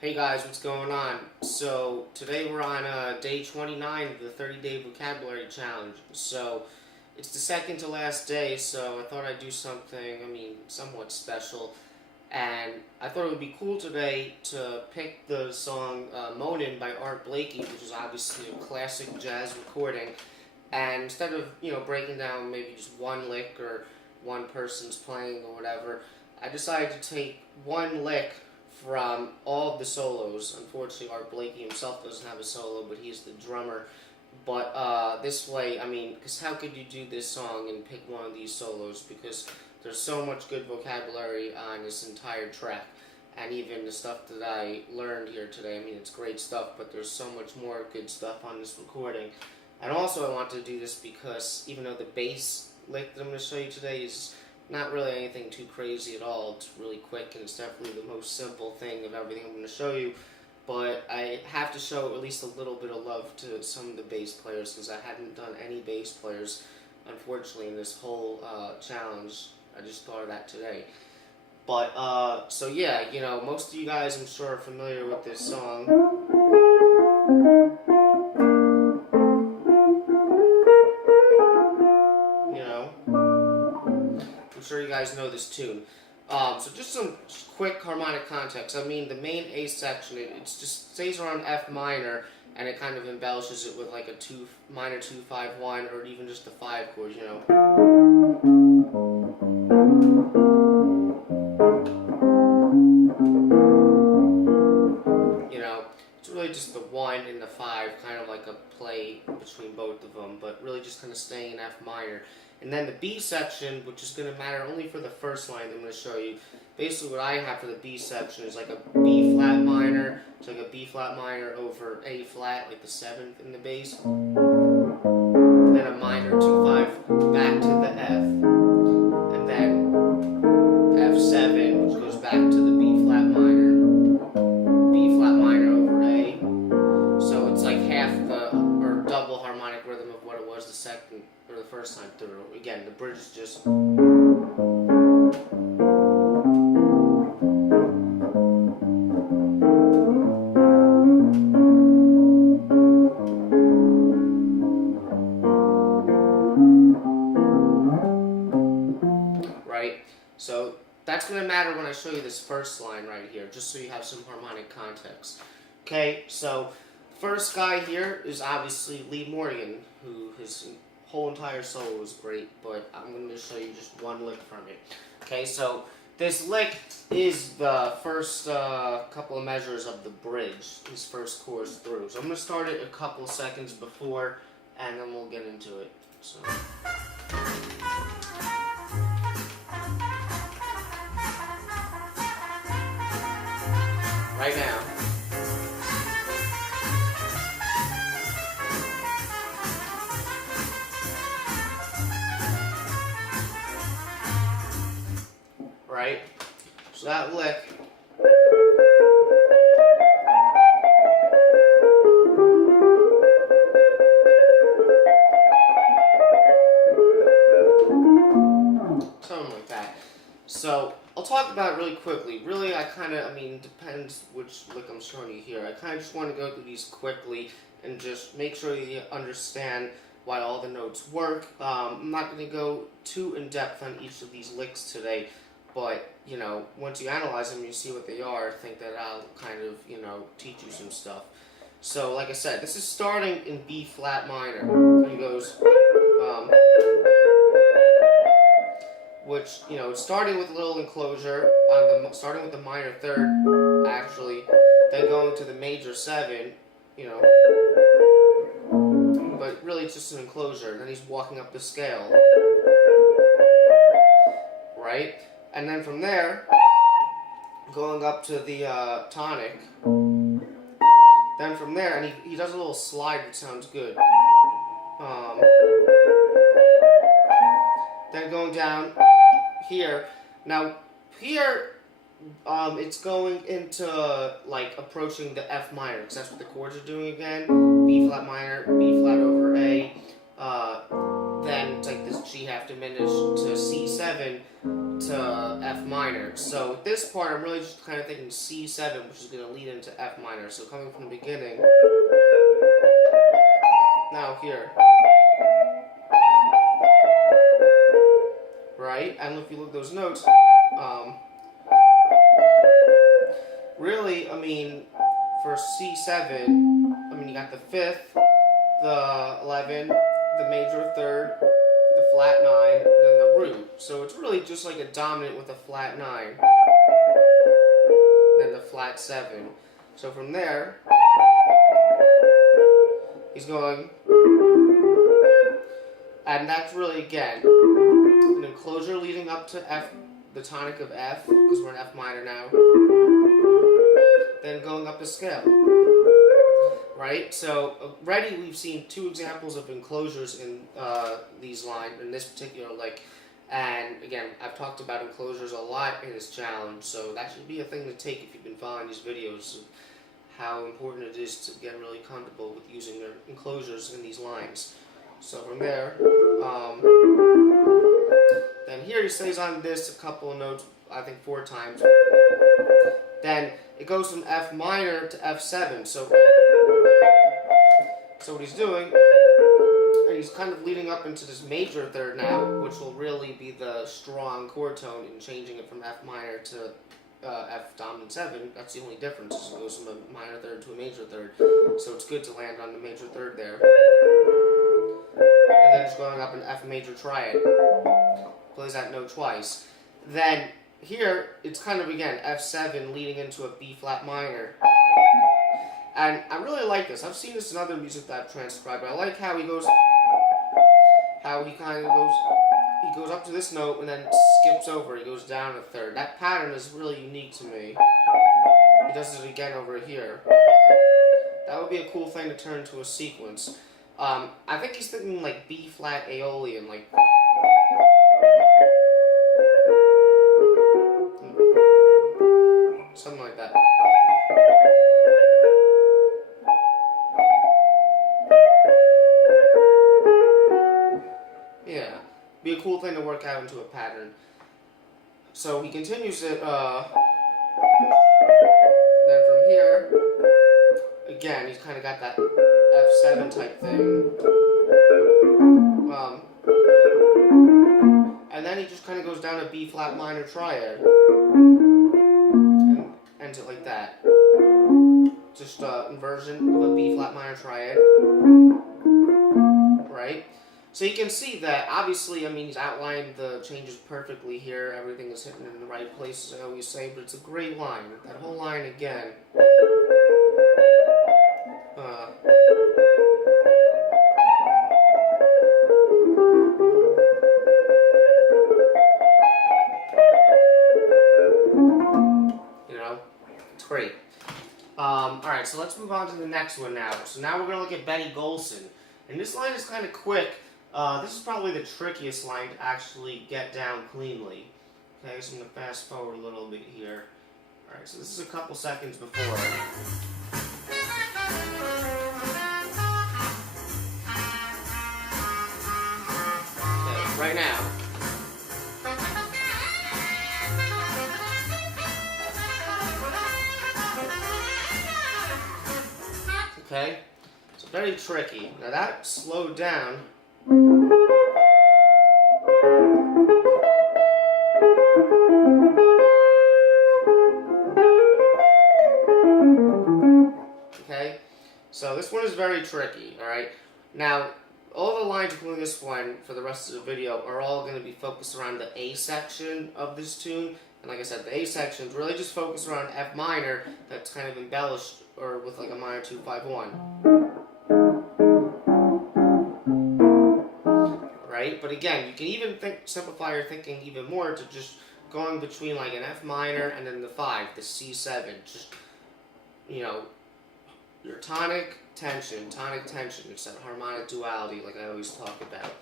Hey guys, what's going on? So today we're on day 29 of the 30-day vocabulary challenge. So it's the second to last day, so I thought I'd do something, somewhat special. And I thought it would be cool today to pick the song Moanin' by Art Blakey, which is obviously a classic jazz recording. And instead of, breaking down maybe just one lick or one person's playing or whatever, I decided to take one lick from all of the solos. Unfortunately, Art Blakey himself doesn't have a solo, but he's the drummer. But this way, because how could you do this song and pick one of these solos? Because there's so much good vocabulary on this entire track. And even the stuff that I learned here today, it's great stuff, but there's so much more good stuff on this recording. And also I want to do this because even though the bass lick that I'm going to show you today is not really anything too crazy at all, it's really quick and it's definitely the most simple thing of everything I'm going to show you, but I have to show at least a little bit of love to some of the bass players because I hadn't done any bass players, unfortunately, in this whole challenge. I just thought of that today. But, so yeah, most of you guys I'm sure are familiar with this song. I'm sure you guys know this tune. So just some quick harmonic context. The main A section, it just stays around F minor, and it kind of embellishes it with like a minor 2-5-1, or even just the 5 chord, It's really just the 1 and the 5, kind of like a play between both of them, but really just kind of staying in F minor. And then the B section, which is going to matter only for the first line that I'm going to show you. Basically what I have for the B section is like a B flat minor. It's like a B flat minor over A flat, like the 7th in the bass. Then a minor 2-5 back to the F. And then F7, which goes back to the B flat minor. B flat minor over A. So it's like half the, or double harmonic rhythm of what it was the second, or the first time through. Again, the bridge is just... Right? So that's going to matter when I show you this first line right here, just so you have some harmonic context. Okay, so first guy here is obviously Lee Morgan, who his whole entire solo is great, but I'm going to show you just one lick from it. Okay, so this lick is the first couple of measures of the bridge, his first chorus through. So I'm going to start it a couple seconds before, and then we'll get into it. So. Right now. Right? So that lick. Something like that. So I'll talk about it really quickly. Really, depends which lick I'm showing you here. I kind of just want to go through these quickly and just make sure you understand why all the notes work. I'm not going to go too in-depth on each of these licks today, but, once you analyze them, you see what they are, I think that I'll kind of, teach you some stuff. So, like I said, this is starting in B flat minor. And it goes, which, it's starting with a little enclosure, starting with the minor 3rd, actually, then going to the major 7, but really it's just an enclosure, then he's walking up the scale, right? And then from there, going up to the tonic, then from there, and he does a little slide which sounds good, then going down here. Now here it's going into like approaching the F minor, because that's what the chords are doing again. B flat minor, B flat over A, then it's like this G half diminished to C7 to F minor. So with this part, I'm really just kind of thinking C7, which is going to lead into F minor. So coming from the beginning, now here, right? And if you look at those notes, really, I mean, for C7, I mean, you got the 5th, the 11, the major 3rd, the flat 9, then the root. So it's really just like a dominant with a flat 9, then the flat 7. So from there, he's going, and that's really, again, an enclosure leading up to F, the tonic of F, because we're in F minor now, then going up the scale. Right? So already we've seen 2 examples of enclosures in these lines, in this particular lick. And again, I've talked about enclosures a lot in this challenge, so that should be a thing to take if you've been following these videos, of how important it is to get really comfortable with using your enclosures in these lines. So from there, then here he stays on this a couple of notes, I think 4 times. Then it goes from F minor to F7. So what he's doing, and he's kind of leading up into this major 3rd now, which will really be the strong chord tone in changing it from F minor to F dominant 7. That's the only difference, is it goes from a minor 3rd to a major 3rd. So it's good to land on the major 3rd there. And then it's going up in F major triad. Plays that note twice. Then here, it's kind of, again, F7 leading into a B flat minor. And I really like this. I've seen this in other music that I've transcribed. I like how he goes, he goes up to this note and then skips over. He goes down a 3rd. That pattern is really unique to me. He does it again over here. That would be a cool thing to turn into a sequence. I think he's thinking like B flat Aeolian, like. Something like that. Yeah, be a cool thing to work out into a pattern. So he continues it, then from here, again, he's kind of got that F7 type thing. And then he just kind of goes down to B flat minor triad. And ends it like that. Just an inversion of a B flat minor triad. Right? So you can see that, obviously, I mean, he's outlined the changes perfectly here. Everything is hitting in the right places, I always say, but it's a great line. That whole line again. You know, it's great. Alright, so let's move on to the next one now. So now we're going to look at Benny Golson. And this line is kind of quick. This is probably the trickiest line to actually get down cleanly. Okay, so I'm going to fast forward a little bit here. Alright, so this is a couple seconds before. Okay, right now. Okay, so very tricky. Now that slowed down. Okay, so this one is very tricky, alright? Now, all the lines, including this one, for the rest of the video, are all going to be focused around the A section of this tune. And like I said, the A section is really just focused around F minor, that's kind of embellished, or with like a minor 2-5-1. Right? But again, you can even simplify your thinking even more to just going between like an F minor and then the 5, the C7. Just, you know, your tonic tension. It's that harmonic duality like I always talk about.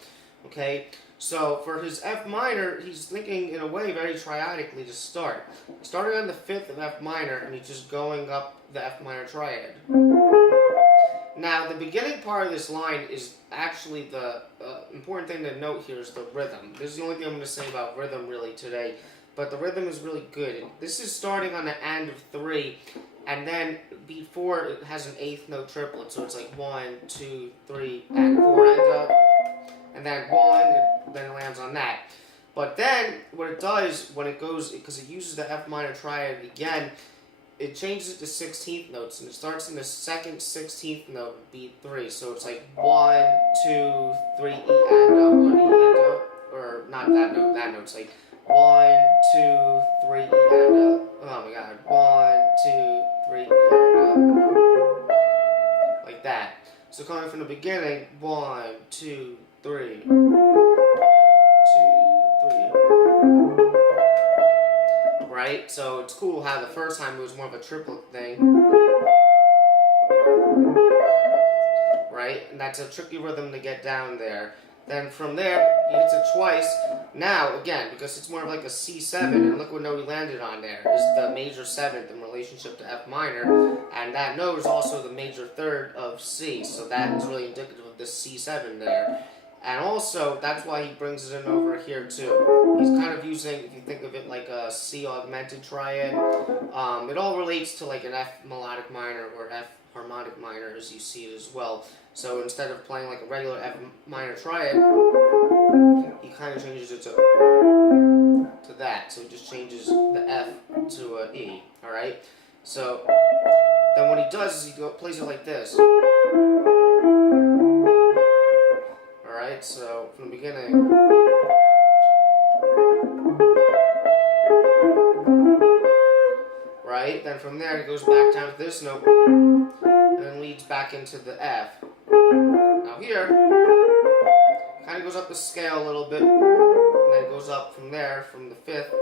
Okay? So for his F minor, he's thinking in a way very triadically to start. Starting on the 5th of F minor, and he's just going up the F minor triad. Now, the beginning part of this line is actually the important thing to note here is the rhythm. This is the only thing I'm going to say about rhythm really today, but the rhythm is really good. And this is starting on the end of 3, and then before it has an 8th note triplet, so it's like 1, 2, 3, and 4 ends up, and then 1, and then it lands on that. But then, what it does, when it goes, because it uses the F minor triad again, it changes it to 16th notes, and it starts in the second 16th note of beat 3. So it's like 1, 2, 3, E and up, 1 E and up, or not that note, that note's like 1, 2, 3, E and up. Oh my god, 1, 2, 3, E and up. Like that. So coming from the beginning, 1, 2, 3. 2, 3. Right? So it's cool how the first time it was more of a triplet thing. Right? And that's a tricky rhythm to get down there. Then from there, he hits it twice. Now, again, because it's more of like a C7, and look what note he landed on there, is the major 7th in relationship to F minor, and that note is also the major 3rd of C, so that is really indicative of this C7 there. And also, that's why he brings it in over here too. He's kind of using, if you think of it like a C augmented triad, it all relates to like an F melodic minor or F harmonic minor as you see it as well. So instead of playing like a regular F minor triad, he kind of changes it to that. So he just changes the F to an E, alright? So then what he does is he plays it like this. Alright, so from the beginning. Right, then from there he goes back down to this note, and then leads back into the F. Now here, kind of goes up the scale a little bit, and then goes up from there, from the 5th to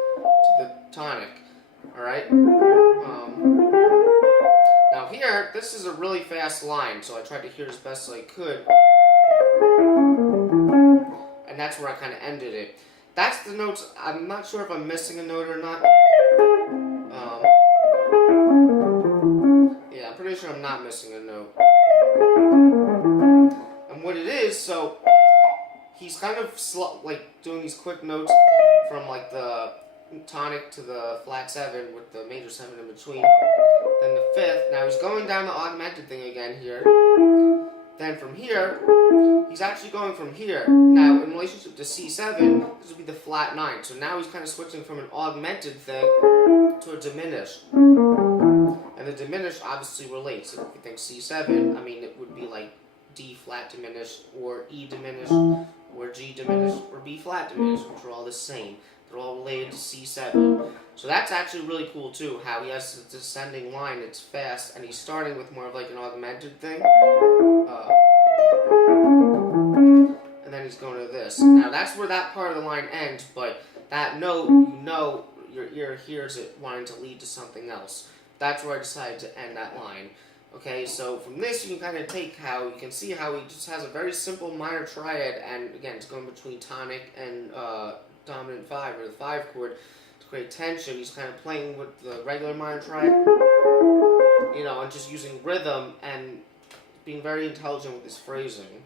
the tonic. Alright? Now here, this is a really fast line, so I tried to hear as best as I could. And that's where I kind of ended it. That's the notes. I'm not sure if I'm missing a note or not. Yeah, I'm pretty sure I'm not missing a note. And what it is, so he's kind of like doing these quick notes from like the tonic to the flat 7 with the major 7 in between. Then the 5th. Now he's going down the augmented thing again here. Then from here, he's actually going from here. Now, in relationship to C7, this would be the flat 9. So now he's kind of switching from an augmented thing to a diminished. And the diminished obviously relates. So if you think C7, I mean, it would be like D flat diminished, or E diminished, or G diminished, or B flat diminished, which are all the same. They're all related to C7. So that's actually really cool too, how he has this descending line, it's fast, and he's starting with more of like an augmented thing. And then he's going to this. Now that's where that part of the line ends, but that note, you know, your ear hears it wanting to lead to something else. That's where I decided to end that line. Okay, so from this you can kind of take how, you can see how he just has a very simple minor triad, and again, it's going between tonic and dominant 5, or the 5 chord, to create tension. He's kind of playing with the regular minor triad, you know, and just using rhythm and being very intelligent with his phrasing.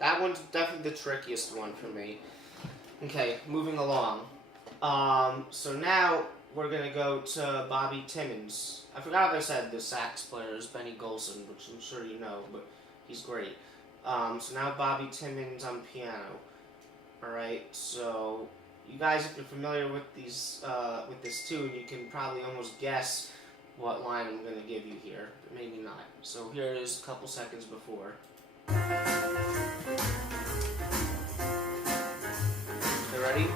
That one's definitely the trickiest one for me. Okay, moving along. So now we're going to go to Bobby Timmons. I forgot if I said the sax player is Benny Golson, which I'm sure you know, but he's great. So now Bobby Timmons on piano. Alright, so you guys, if you're familiar with these, with this tune, you can probably almost guess what line I'm going to give you here, but maybe not. So here it is a couple seconds before. You ready?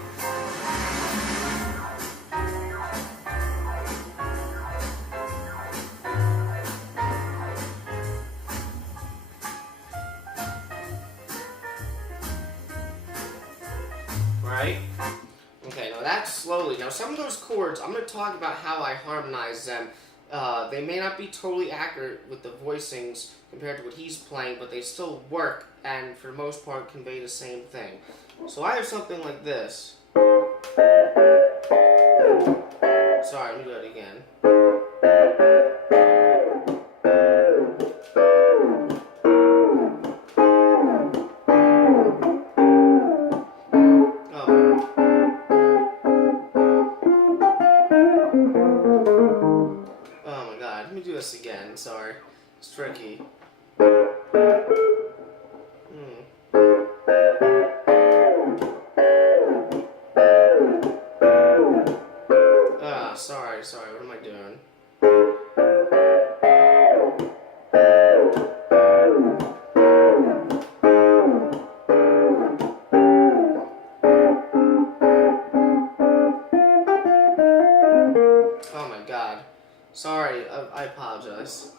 Right? Okay, now that's slowly. Now some of those chords, I'm going to talk about how I harmonize them. They may not be totally accurate with the voicings compared to what he's playing, but they still work and for the most part convey the same thing. So I have something like this. Sorry, let me do it again. Oh my god, let me do this again. Sorry, it's tricky. Sorry, what am I doing? Oh my god. Sorry, I apologize.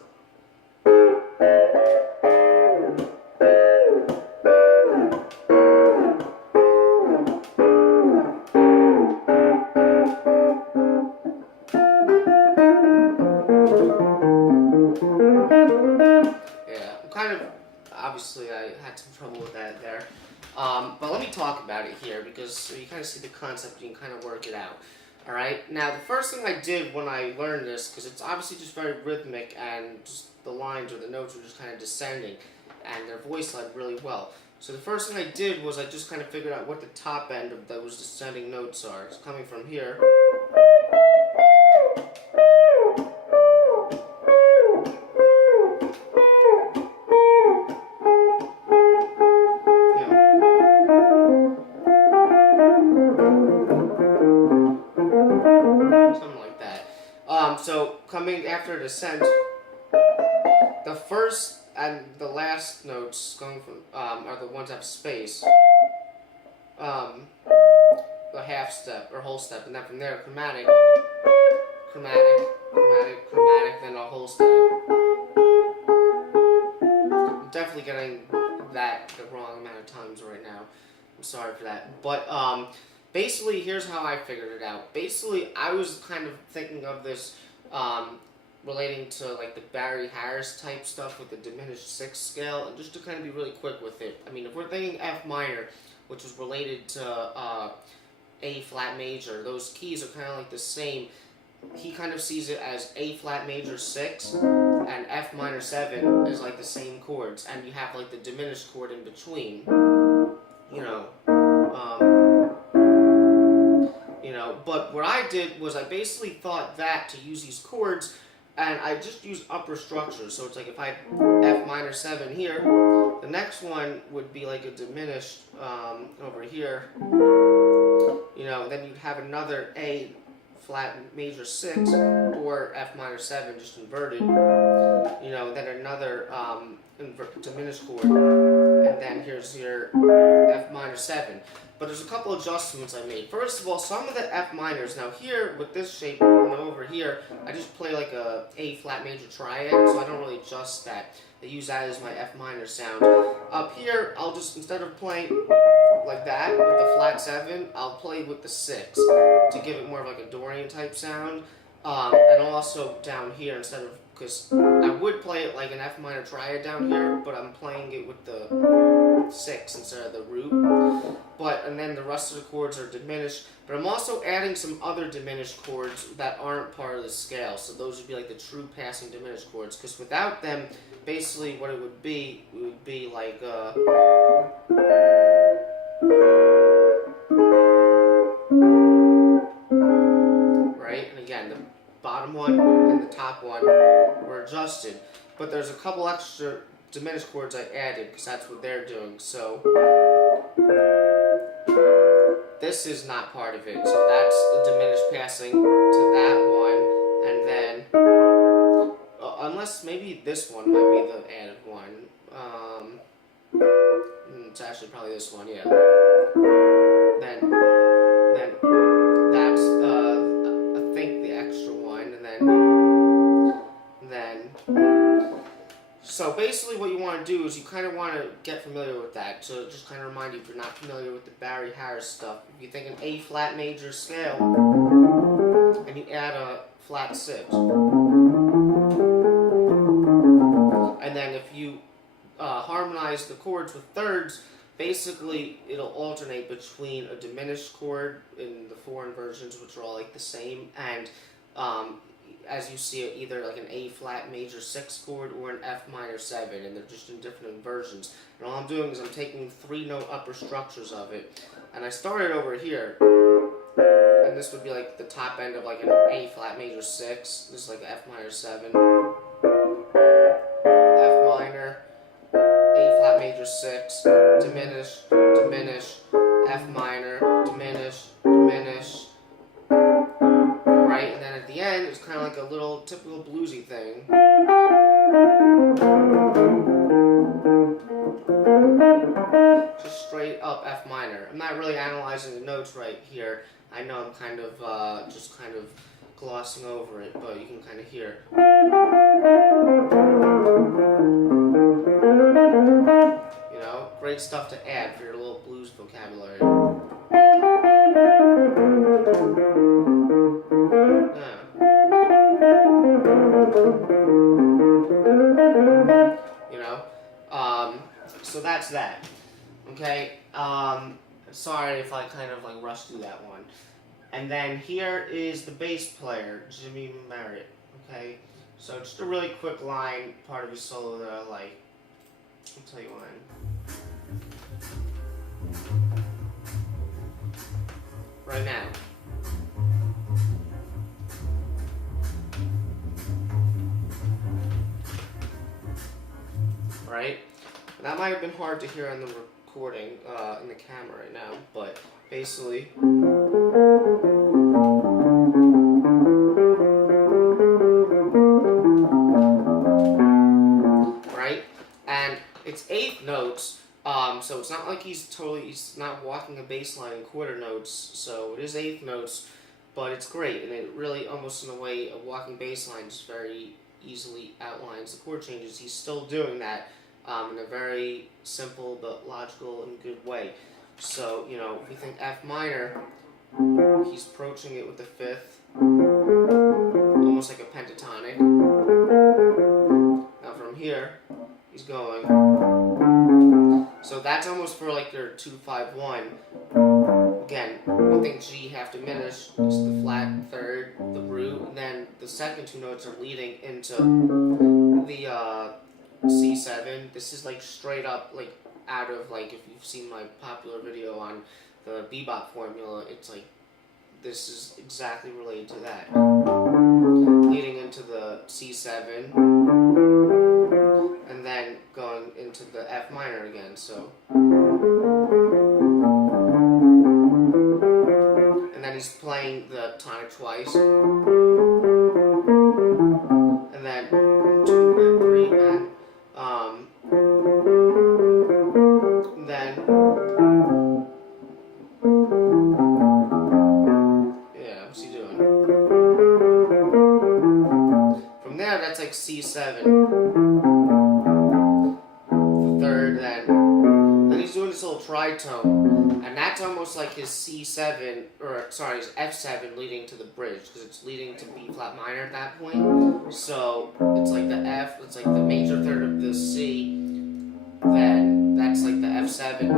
Obviously, I had some trouble with that there. But let me talk about it here because so you kind of see the concept, you can kind of work it out. Alright, now the first thing I did when I learned this, because it's obviously just very rhythmic and just the lines or the notes were just kind of descending and their voice led really well. So the first thing I did was I just kind of figured out what the top end of those descending notes are. It's coming from here. So coming after descent, the first and the last notes going from are the ones that have space. The half step or whole step, and then from there chromatic, chromatic, chromatic, chromatic, then a whole step. I'm definitely getting that the wrong amount of times right now. I'm sorry for that, but basically, here's how I figured it out. Basically, I was kind of thinking of this relating to like the Barry Harris type stuff with the diminished sixth scale, and just to kind of be really quick with it. I mean, if we're thinking F minor, which is related to A flat major, those keys are kind of like the same. He kind of sees it as A flat major 6 and F minor 7 is like the same chords, and you have like the diminished chord in between. But what I did was I basically thought that to use these chords, and I just used upper structures. So it's like if I had F minor 7 here, the next one would be like a diminished over here. Then you'd have another A flat major 6 or F minor 7 just inverted. Then another diminished chord, and then here's your F minor 7. But there's a couple adjustments I made. First of all, some of the F minors, now here with this shape and over here, I just play like a A flat major triad, so I don't really adjust that. I use that as my F minor sound. Up here, I'll just, instead of playing like that with the flat 7, I'll play with the 6 to give it more of like a Dorian type sound. And also down here, instead of, because I would play it like an F minor triad down here, but I'm playing it with the 6 instead of the root. And then the rest of the chords are diminished. But I'm also adding some other diminished chords that aren't part of the scale. So those would be like the true passing diminished chords. Because without them, basically what it would be like right? And again, the bottom one and the top one were adjusted. But there's a couple extra diminished chords I added because that's what they're doing. So this is not part of it. So that's the diminished passing to that one, and then unless maybe this one might be the added one. It's actually probably this one, yeah. Then that's I think the extra one, and then. So basically what you want to do is you kind of want to get familiar with that. So just kind of remind you if you're not familiar with the Barry Harris stuff. If you think an A flat major scale and you add a flat 6. And then if you harmonize the chords with thirds, basically it'll alternate between a diminished chord in the foreign versions, which are all like the same, and as you see it, either like an A flat major 6 chord or an F minor 7, and they're just in different versions. And all I'm doing is I'm taking 3-note upper structures of it, and I started over here, and this would be like the top end of like an A flat major 6. This is like F minor 7, F minor, A flat major 6, diminish, diminish, F minor, diminish, diminish. Right, and then at the end, it's kind of like a little typical bluesy thing. Just straight up F minor. I'm not really analyzing the notes right here. I know I'm kind of just kind of glossing over it, but you can kind of hear. You know, great stuff to add for your little blues vocabulary. You know, so that's that. Okay, sorry if I kind of like rushed through that one. And then here is the bass player, Jimmy Merritt. Okay, so just a really quick line, part of his solo that I like. I'll tell you when. Right now. Right? And that might have been hard to hear on the recording, in the camera right now, but basically. Right? And it's 8 notes, so it's not like he's not walking a bass line in quarter notes, so it is 8 notes, but it's great, and it really, almost in a way, a walking bass line just very easily outlines the chord changes. He's still doing that in a very simple but logical and good way. So, you know, if we think F minor, he's approaching it with the 5th, almost like a pentatonic. Now from here, he's going. So that's almost for like your 2-5-1. Again, we think G half diminished, it's the flat 3rd, the root, and then the second 2 notes are leading into the C7. This is like straight up, like out of, like, if you've seen my popular video on the bebop formula, it's like this is exactly related to that. Leading into the C7, and then going into the F minor again, so. And then he's playing the tonic twice. And then 2 and 3 and then yeah, what's he doing? From there, that's like C7. The 3rd, then he's doing this little tritone, and that's almost like his C7, or sorry, his F7 leading to the bridge, because it's leading to B flat minor at that point. So it's like the F, it's like the major 3rd of the C, then that's like the F7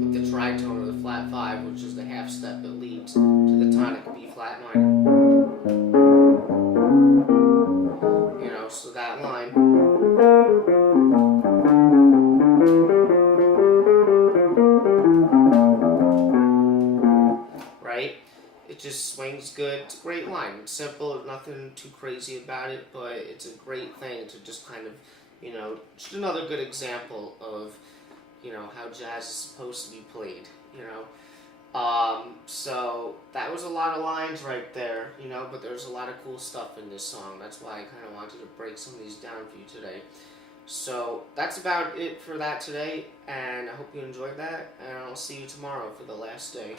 with the tritone or the flat 5, which is the half step that leads to the tonic B flat minor. You know, so that line. Right? It just swings good. It's a great line. It's simple, there's nothing too crazy about it, but it's a great thing to just kind of, you know, just another good example of, you know, how jazz is supposed to be played, you know. So that was a lot of lines right there, you know, but there's a lot of cool stuff in this song. That's why I kind of wanted to break some of these down for you today. So that's about it for that today, and I hope you enjoyed that, and I'll see you tomorrow for the last day.